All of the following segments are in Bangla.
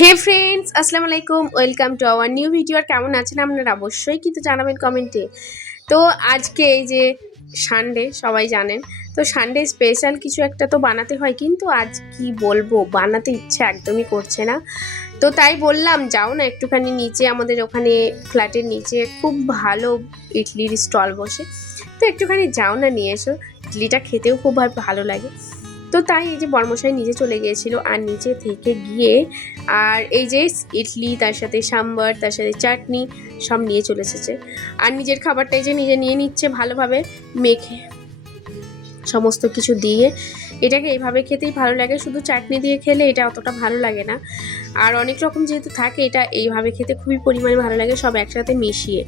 হে ফ্রেন্ডস, আসসালামু আলাইকুম, welcome to our new video. আর কেমন আছেন আপনারা অবশ্যই কিন্তু জানাবেন কমেন্টে। তো আজকে এই যে সানডে, সবাই জানেন, তো সানডে স্পেশাল কিছু একটা তো বানাতে হয়, কিন্তু আজ কি বলবো, বানাতে ইচ্ছে একদমই করছে না। তো তাই বললাম যাও না একটুখানি নিচে, আমাদের ওখানে ফ্ল্যাটের নিচে খুব ভালো ইডলির স্টল বসে, তো একটুখানি যাও না নিয়ে এসো, ইডলিটা খেতেও খুব ভালো লাগে। তো তাই এই যে বর্মশাই নিচে চলে গিয়েছিল, আর নিচে থেকে গিয়ে আর এই যে ইডলি, তার সাথে সাম্বার, তার সাথে চাটনি সব নিয়ে চলে এসেছে। আর নিজের খাবারটাই যে নিজে নিয়ে নিচ্ছে ভালোভাবে মেখে সমস্ত কিছু দিয়ে। এটাকে এইভাবে খেতেই ভালো লাগে, শুধু চাটনি দিয়ে খেলে এটা অতটা ভালো লাগে না। আর অনেক রকম যেহেতু থাকে, এটা এইভাবে খেতে খুবই পরিমাণে ভালো লাগে, সব একসাথে মিশিয়ে।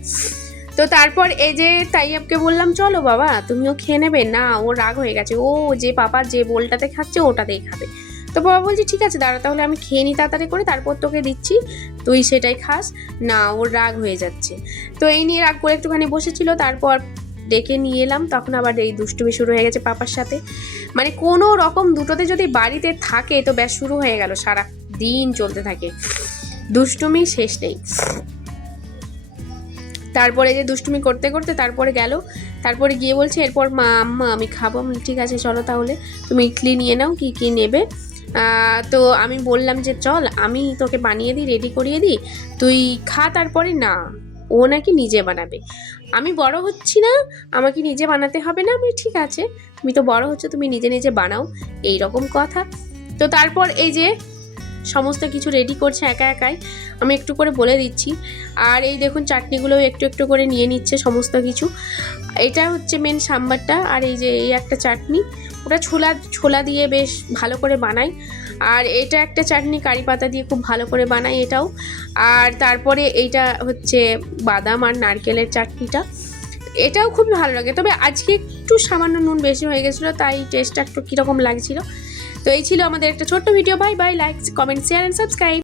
তো তারপর এই যে তাইয়াবকে বললাম চলো বাবা তুমিও খেয়ে নেবে, না ও রাগ হয়ে গেছে, ও যে পাপা যে বোলটাতে খাচ্ছে ওটাতেই খাবে। তো বাবা বলছি ঠিক আছে দাঁড়া, তাহলে আমি খেয়ে নিই তাড়াতাড়ি করে, তারপর তোকে দিচ্ছি, তুই সেটাই খাস। না, ওর রাগ হয়ে যাচ্ছে। তো এই নিয়ে রাগ করে একটুখানি বসেছিল, তারপর ডেকে নিয়ে এলাম, তখন আবার এই দুষ্টুমি শুরু হয়ে গেছে পাপার সাথে। মানে কোনো রকম দুটোতে যদি বাড়িতে থাকে তো ব্যাস শুরু হয়ে গেল, সারা দিন চলতে থাকে দুষ্টুমি, শেষ নেই। তারপরে যে দুষ্টুমি করতে করতে তারপরে গেল, তারপরে গিয়ে বলছে এরপর মা আম্মা আমি খাবো। ঠিক আছে চলো তাহলে তুমি ইডলি নিয়ে নাও, কি কি নেবে। তো আমি বললাম যে চল আমি তোকে বানিয়ে দিই, রেডি করিয়ে দিই, তুই খা। তারপরে না, ও নাকি নিজে বানাবে। আমি বড় হচ্ছি না, আমাকে নিজে বানাতে হবে না। আমি ঠিক আছে, তুমি তো বড় হচ্ছে, তুমি নিজে নিজে বানাও, এই রকম কথা। তো তারপর এই যে সমস্ত কিছু রেডি করছে একা একাই, আমি একটু করে বলে দিচ্ছি। আর এই দেখুন চাটনিগুলোও একটু একটু করে নিয়ে নিচ্ছে সমস্ত কিছু। এটা হচ্ছে মেন সাম্বারটা, আর এই যে এই একটা চাটনি, ওটা ছোলা ছোলা দিয়ে বেশ ভালো করে বানাই। আর এটা একটা চাটনি কারি পাতা দিয়ে খুব ভালো করে বানাই এটাও। আর তারপরে এইটা হচ্ছে বাদাম আর নারকেলের চাটনিটা, এটাও খুব ভালো লাগে। তবে আজকে একটু সামান্য নুন বেশি হয়ে গেছিলো, তাই টেস্টটা একটু কীরকম লাগছিল। তো এই ছিল আমাদের একটা ছোট্ট video. Bye bye, like, comment, share and subscribe.